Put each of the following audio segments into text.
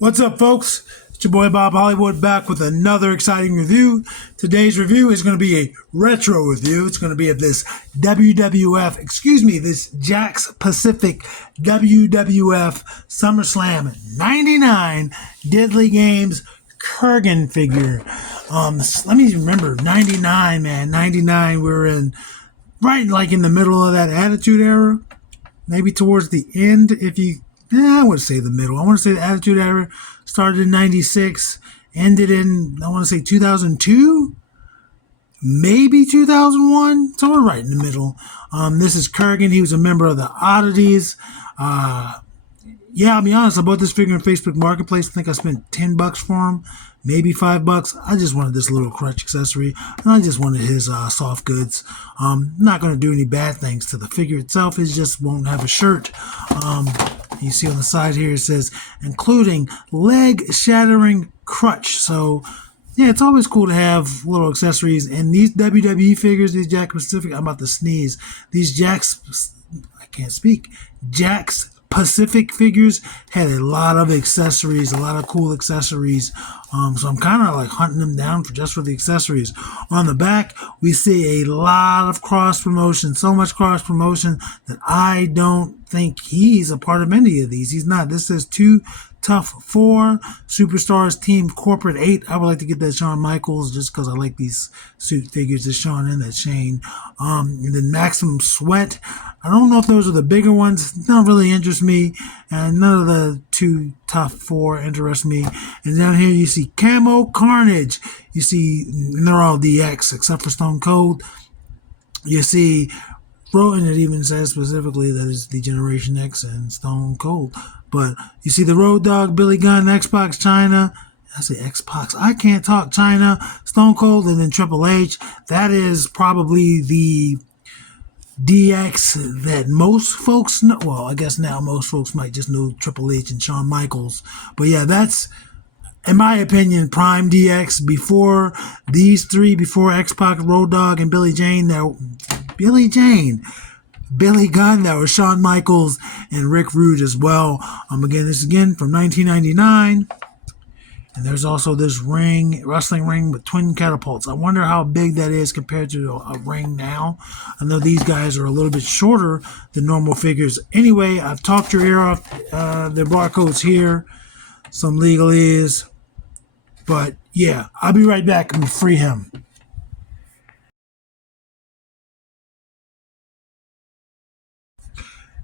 What's up, folks? It's your boy Bob Hollywood back with another exciting review. Today's review is going to be a retro review. It's going to be of this this JAKKS Pacific WWF SummerSlam 99 Deadly Games Kurrgan figure. Let me remember, 99, man. 99, we were in, right like in the middle of that Attitude Era. Maybe towards the end, I wouldn't say the middle. I want to say the Attitude Era started in 96, ended in, I want to say 2002, maybe 2001. So we're right in the middle. This is Kurrgan. He was a member of the Oddities. I'll be honest, I bought this figure in Facebook Marketplace. I think I spent $10 for him, maybe $5. I just wanted this little crutch accessory, and I just wanted his soft goods. Not going to do any bad things to the figure itself. It just won't have a shirt. You see on the side here, it says, including leg-shattering crutch. So, yeah, it's always cool to have little accessories. And these WWE figures, these JAKKS Pacific, I'm about to sneeze. These JAKKS Pacific figures had a lot of accessories, a lot of cool accessories. So I'm kind of like hunting them down for the accessories. On the back, we see a lot of cross promotion, so much cross promotion that I don't think he's a part of any of these. He's not. This says 2 Tough 4 Superstars Team Corporate 8. I would like to get that Shawn Michaels just because I like these suit figures, that Shawn and that Shane. And then Maximum Sweat. I don't know if those are the bigger ones. It don't really interest me. And none of the 2 Tough 4 interest me. And down here you see Camo Carnage. You see, and they're all DX except for Stone Cold. You see, and it even says specifically that it's the Generation X and Stone Cold. But you see the Road Dogg, Billy Gunn, X-Pac, China. I say X-Pac. I can't talk. China, Stone Cold, and then Triple H. That is probably the DX that most folks know. Well, I guess now most folks might just know Triple H and Shawn Michaels. But yeah, that's, in my opinion, prime DX. Before these three, before X-Pac, Road Dogg, and Billy Gunn, that was Shawn Michaels and Rick Rude as well. This is again from 1999. And there's also this wrestling ring with twin catapults. I wonder how big that is compared to a ring now. I know these guys are a little bit shorter than normal figures. Anyway, I've talked your ear off. Their barcodes here, some legalese. But yeah, I'll be right back and free him.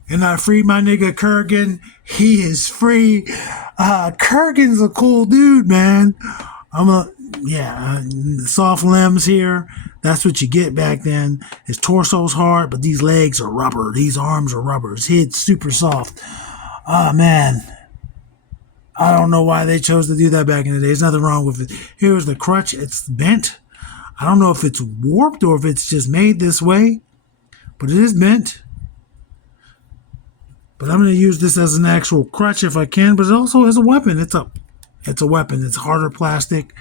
And I freed my nigga Kurrgan. He is free. Kurrgan's a cool dude, man. Soft limbs here. That's what you get back then. His torso's hard, but these legs are rubber. These arms are rubber. His head's super soft. Man. I don't know why they chose to do that back in the day. There's nothing wrong with it. Here's the crutch. It's bent. I don't know if it's warped or if it's just made this way, but it is bent. But I'm going to use this as an actual crutch if I can, but it also as a weapon. It's a weapon. It's harder plastic.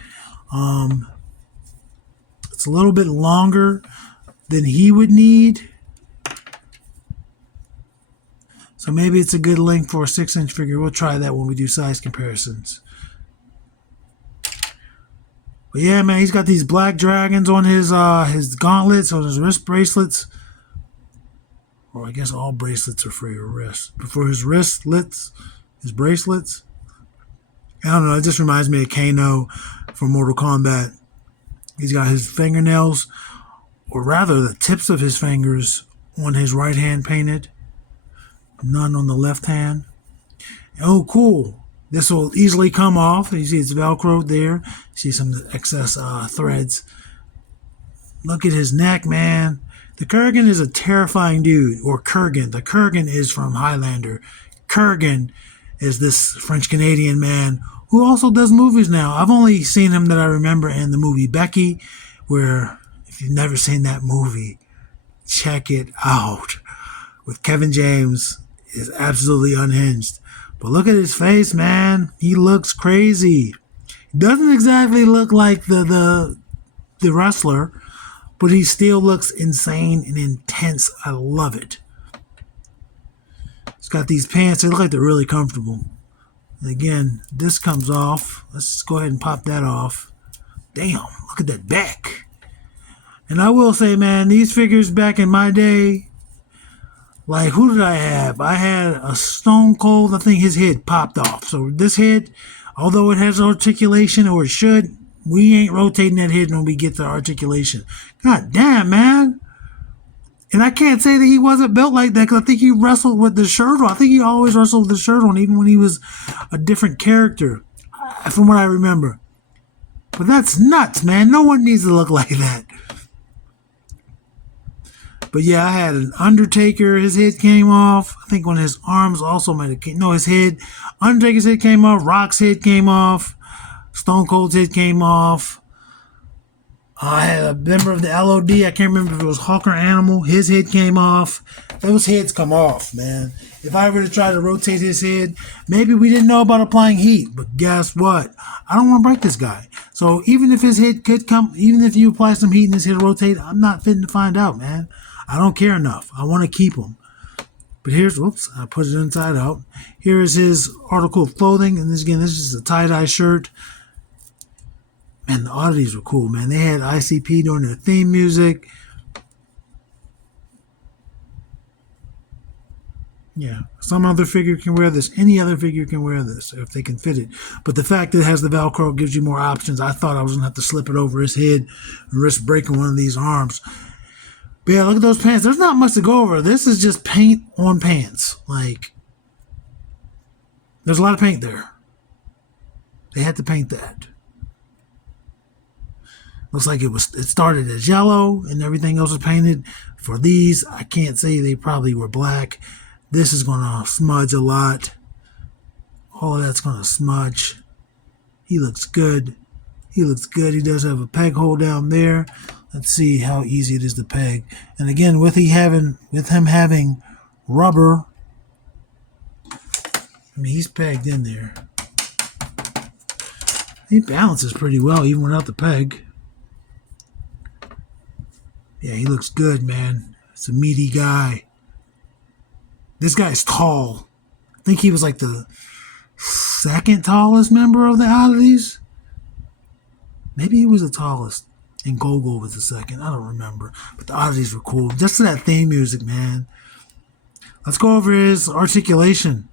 It's a little bit longer than he would need. So maybe it's a good length for a 6-inch figure. We'll try that when we do size comparisons. But yeah, man, he's got these black dragons on his gauntlets, on his wrist bracelets. Or I guess all bracelets are for your wrist. But for his wristlets, his bracelets, I don't know, it just reminds me of Kano from Mortal Kombat. He's got his fingernails, or rather the tips of his fingers, on his right hand painted. None on the left hand. Oh, cool. This will easily come off. You see it's Velcroed there. You see some excess threads. Look at his neck, man. The Kurrgan is a terrifying dude, or Kurrgan. The Kurrgan is from Highlander. Kurrgan is this French-Canadian man who also does movies now. I've only seen him that I remember in the movie Becky, where, if you've never seen that movie, check it out. With Kevin James, is absolutely unhinged. But look at his face, man. He looks crazy. He doesn't exactly look like the wrestler, but he still looks insane and intense. I love it. He's got these pants. They look like they're really comfortable. And again, this comes off. Let's just go ahead and pop that off. Damn, look at that back. And I will say, man, these figures back in my day, like, who did I have? I had a Stone Cold. I think his head popped off. So this head, although it has articulation, or it should, we ain't rotating that head when we get to articulation. God damn, man. And I can't say that he wasn't built like that, because I think he wrestled with the shirt on. I think he always wrestled with the shirt on, even when he was a different character, from what I remember. But that's nuts, man. No one needs to look like that. But yeah, I had an Undertaker. His head came off. I think one of his arms also might have came. No, his head. Undertaker's head came off. Rock's head came off. Stone Cold's head came off. I had a member of the LOD. I can't remember if it was Hawk or Animal. His head came off. Those heads come off, man. If I were to try to rotate his head, maybe we didn't know about applying heat. But guess what? I don't want to break this guy. So even if his head could come, even if you apply some heat and his head rotate, I'm not fitting to find out, man. I don't care enough. I want to keep him. But here's, whoops, I put it inside out. Here is his article of clothing. And this, again, this is a tie-dye shirt. Man, the oddities were cool, man. They had ICP doing their theme music. Yeah, some other figure can wear this. Any other figure can wear this if they can fit it. But the fact that it has the Velcro gives you more options. I thought I was going to have to slip it over his head and risk breaking one of these arms. But yeah, look at those pants. There's not much to go over. This is just paint on pants. Like, there's a lot of paint there. They had to paint that. Looks like it started as yellow and everything else was painted. For these, I can't say, they probably were black. This is going to smudge a lot. All of that's going to smudge. He looks good. He looks good. He does have a peg hole down there. Let's see how easy it is to peg. And again, with him having rubber, I mean, he's pegged in there. He balances pretty well, even without the peg. Yeah, he looks good, man. It's a meaty guy. This guy's tall. I think he was like the second tallest member of the Oddities. Maybe he was the tallest. And Gogo was the second. I don't remember. But the Oddities were cool. Just that theme music, man. Let's go over his articulation.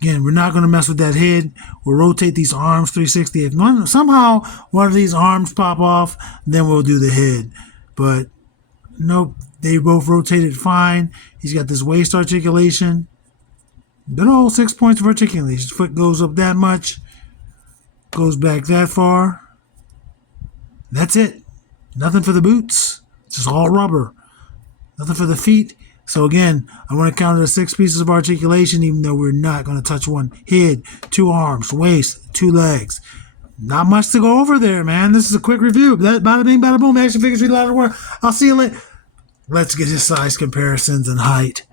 Again, we're not going to mess with that head. We'll rotate these arms 360. If somehow one of these arms pop off, then we'll do the head. But nope, they both rotated fine. He's got this waist articulation. Good old 6 points of articulation. His foot goes up that much. Goes back that far. That's it. Nothing for the boots. It's just all rubber. Nothing for the feet. So again, I want to count it as 6 pieces of articulation, even though we're not going to touch one. Head, 2 arms, waist, 2 legs. Not much to go over there, man. This is a quick review. Bada bing, bada boom. Action figures, read a lot of work. I'll see you later. Let's get his size comparisons and height.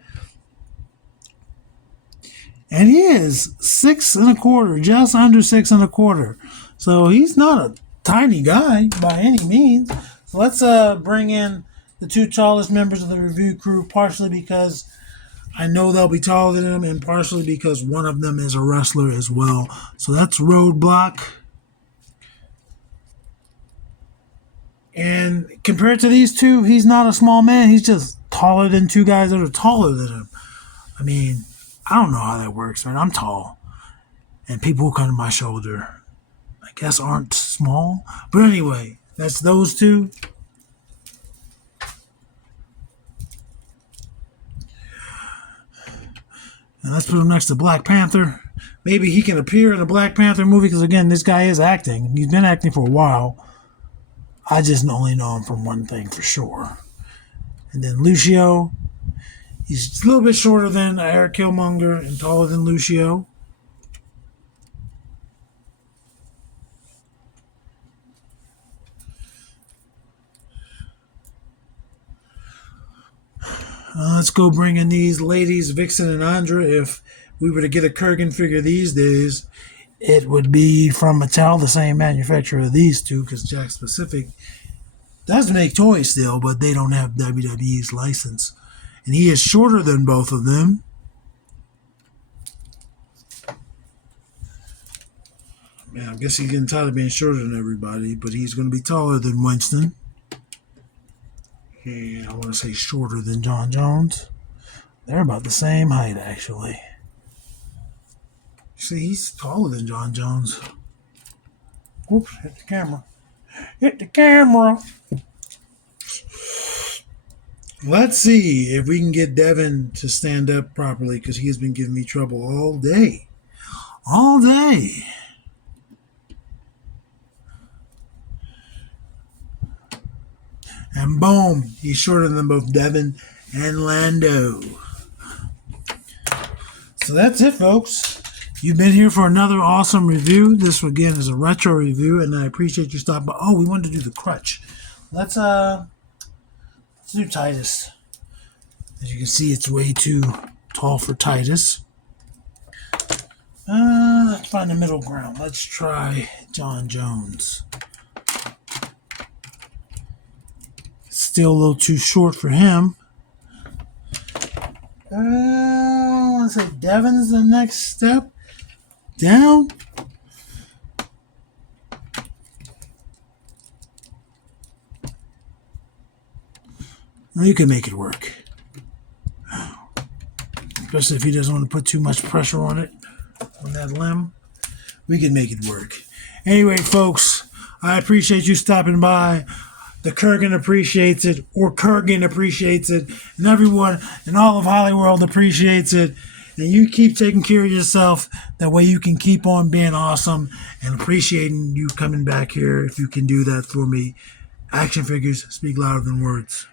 And he is 6 1/4, just under 6 1/4. So he's not a tiny guy by any means. So let's bring in the 2 tallest members of the review crew, partially because I know they'll be taller than him, and partially because one of them is a wrestler as well. So that's Roadblock. And compared to these two, he's not a small man. He's just taller than 2 guys that are taller than him. I mean, I don't know how that works, man. I'm tall. And people who come to my shoulder, I guess, aren't small. But anyway, that's those 2. And let's put him next to Black Panther. Maybe he can appear in a Black Panther movie, because again, this guy is acting. He's been acting for a while. I just only know him from one thing for sure. And then Lucio. He's a little bit shorter than Eric Killmonger and taller than Lucio. Let's go bring in these ladies, Vixen and Andra. If we were to get a Kurrgan figure these days, it would be from Mattel, the same manufacturer of these two, because JAKKS Pacific does make toys still, but they don't have WWE's license. And he is shorter than both of them. Man, I guess he's getting tired of being shorter than everybody, but he's going to be taller than Winston. And I want to say shorter than John Jones. They're about the same height, actually. See, he's taller than John Jones. Oops, hit the camera. Hit the camera. Let's see if we can get Devin to stand up properly, because he has been giving me trouble all day. All day. And boom, he's shorter than both Devin and Lando. So that's it, folks. You've been here for another awesome review. This, again, is a retro review, and I appreciate you stopping by. Oh, we wanted to do the crutch. Let's do Titus. As you can see, it's way too tall for Titus. Let's find the middle ground. Let's try John Jones. Still a little too short for him. I want to say Devin's the next step down. You can make it work. Especially if he doesn't want to put too much pressure on it, on that limb. We can make it work. Anyway, folks, I appreciate you stopping by. The Kurrgan appreciates it, or Kurrgan appreciates it, and everyone in all of Hollywood appreciates it. And you keep taking care of yourself. That way you can keep on being awesome and appreciating you coming back here if you can do that for me. Action figures speak louder than words.